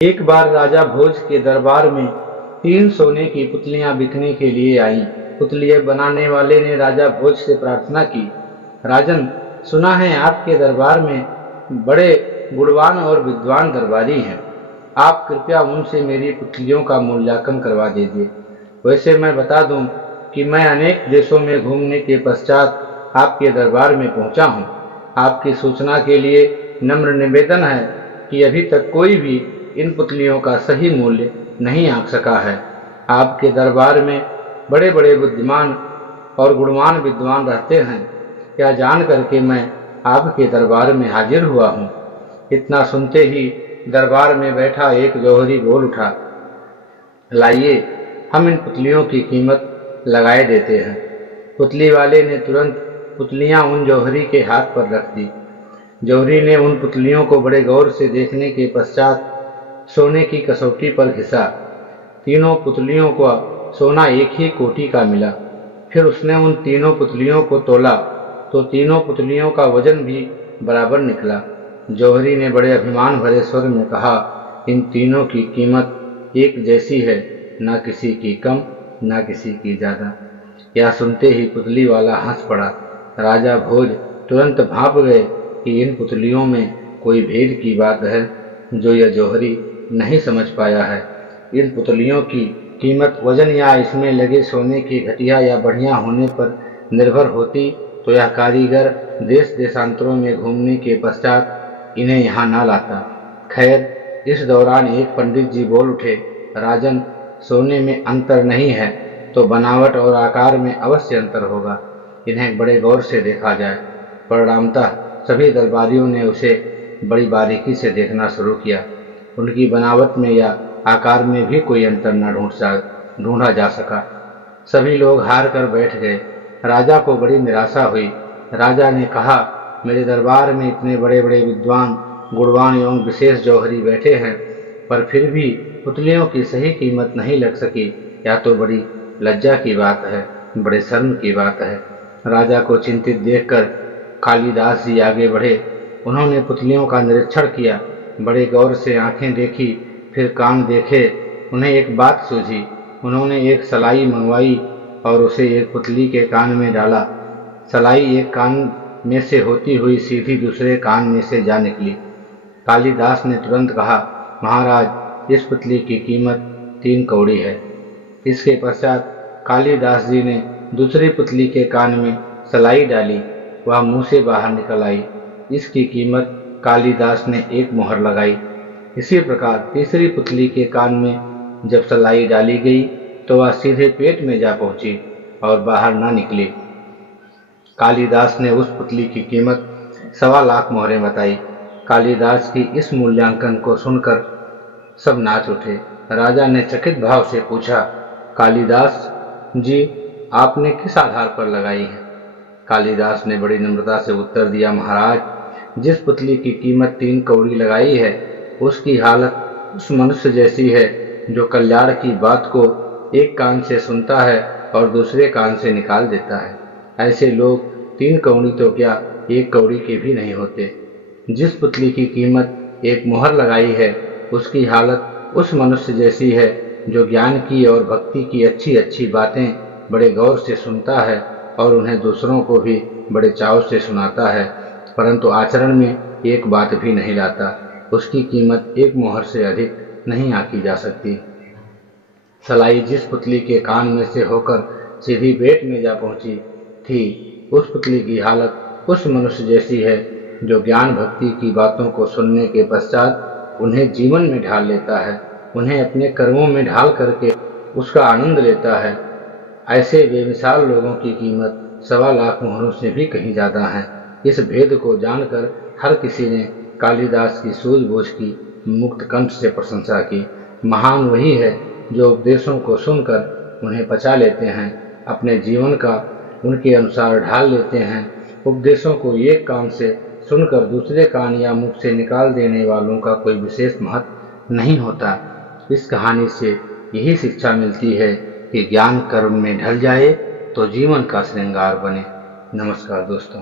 एक बार राजा भोज के दरबार में 3 सोने की पुतलियां बिकने के लिए आईं। पुतलियां बनाने वाले ने राजा भोज से प्रार्थना की, राजन, सुना है आपके दरबार में बड़े गुणवान और विद्वान दरबारी हैं। आप कृपया उनसे मेरी पुतलियों का मूल्यांकन करवा दीजिए। वैसे मैं बता दूं कि मैं अनेक देशों में घूमने के पश्चात आपके दरबार में पहुंचा हूं। आपकी सूचना के लिए नम्र निवेदन है कि अभी तक कोई भी इन पुतलियों का सही मूल्य नहीं आंक सका है। आपके दरबार में बड़े बड़े बुद्धिमान और गुणवान विद्वान रहते हैं, यह जान करके मैं आपके दरबार में हाजिर हुआ हूँ। इतना सुनते ही दरबार में बैठा एक जौहरी बोल उठा, लाइए, हम इन पुतलियों की कीमत लगाए देते हैं। पुतली वाले ने तुरंत पुतलियां उन जौहरी के हाथ पर रख दी। जौहरी ने उन पुतलियों को बड़े गौर से देखने के पश्चात सोने की कसौटी पर घिसा। तीनों पुतलियों को सोना एक ही कोटि का मिला। फिर उसने उन तीनों पुतलियों को तोला तो तीनों पुतलियों का वजन भी बराबर निकला। जौहरी ने बड़े अभिमान भरे स्वर में कहा, इन तीनों की कीमत एक जैसी है, ना किसी की कम ना किसी की ज़्यादा। यह सुनते ही पुतली वाला हंस पड़ा। राजा भोज तुरंत भांप गए कि इन पुतलियों में कोई भेद की बात है जो यह जौहरी नहीं समझ पाया है। इन पुतलियों की कीमत वजन या इसमें लगे सोने के घटिया या बढ़िया होने पर निर्भर होती तो यह कारीगर देश देशांतरों में घूमने के पश्चात इन्हें यहाँ ना लाता। खैर, इस दौरान एक पंडित जी बोल उठे, राजन, सोने में अंतर नहीं है तो बनावट और आकार में अवश्य अंतर होगा। इन्हें बड़े गौर से देखा जाए। परिणामतः सभी दरबारियों ने उसे बड़ी बारीकी से देखना शुरू किया। उनकी बनावट में या आकार में भी कोई अंतर न ढूंढा जा सका। सभी लोग हार कर बैठ गए। राजा को बड़ी निराशा हुई। राजा ने कहा, मेरे दरबार में इतने बड़े बड़े विद्वान, गुणवान एवं विशेष जौहरी बैठे हैं, पर फिर भी पुतलियों की सही कीमत नहीं लग सकी। यह तो बड़ी लज्जा की बात है, बड़े शर्म की बात है। राजा को चिंतित देखकर कालिदास जी आगे बढ़े। उन्होंने पुतलियों का निरीक्षण किया, बड़े गौर से आंखें देखी, फिर कान देखे। उन्हें एक बात सूझी। उन्होंने एक सलाई मंगवाई और उसे एक पुतली के कान में डाला। सलाई एक कान में से होती हुई सीधी दूसरे कान में से जा निकली। कालिदास ने तुरंत कहा, महाराज, इस पुतली की कीमत 3 कौड़ी है। इसके पश्चात कालिदास जी ने दूसरी पुतली के कान में सलाई डाली। वह मुंह से बाहर निकल आई। इसकी कीमत कालिदास ने 1 मोहर लगाई। इसी प्रकार तीसरी पुतली के कान में जब सलाई डाली गई तो वह सीधे पेट में जा पहुंची और बाहर ना निकली। कालिदास ने उस पुतली की कीमत 1.25 लाख मोहरें बताई। कालिदास की इस मूल्यांकन को सुनकर सब नाच उठे। राजा ने चकित भाव से पूछा, कालिदास जी, आपने किस आधार पर लगाई है? कालिदास ने बड़ी नम्रता से उत्तर दिया, महाराज, जिस पुतली की कीमत 3 कौड़ी लगाई है उसकी हालत उस मनुष्य जैसी है जो कल्याण की बात को एक कान से सुनता है और दूसरे कान से निकाल देता है। ऐसे लोग 3 कौड़ी तो क्या 1 कौड़ी के भी नहीं होते। जिस पुतली की कीमत 1 मोहर लगाई है उसकी हालत उस मनुष्य जैसी है जो ज्ञान की और भक्ति की अच्छी अच्छी बातें बड़े गौर से सुनता है और उन्हें दूसरों को भी बड़े चाव से सुनाता है, परंतु आचरण में एक बात भी नहीं लाता। उसकी कीमत 1 मोहर से अधिक नहीं आंकी जा सकती। सलाई जिस पुतली के कान में से होकर सीधी पेट में जा पहुंची थी, उस पुतली की हालत उस मनुष्य जैसी है जो ज्ञान भक्ति की बातों को सुनने के पश्चात उन्हें जीवन में ढाल लेता है, उन्हें अपने कर्मों में ढाल करके उसका आनंद लेता है। ऐसे बेमिसाल लोगों की कीमत 1.25 लाख मोहरों से भी कहीं ज़्यादा है। इस भेद को जानकर हर किसी ने कालिदास की सूझबूझ की मुक्त कंठ से प्रशंसा की। महान वही है जो उपदेशों को सुनकर उन्हें पचा लेते हैं, अपने जीवन का उनके अनुसार ढाल लेते हैं। उपदेशों को एक कान से सुनकर दूसरे कान या मुख से निकाल देने वालों का कोई विशेष महत्व नहीं होता। इस कहानी से यही शिक्षा मिलती है कि ज्ञान कर्म में ढल जाए तो जीवन का श्रृंगार बने। नमस्कार दोस्तों।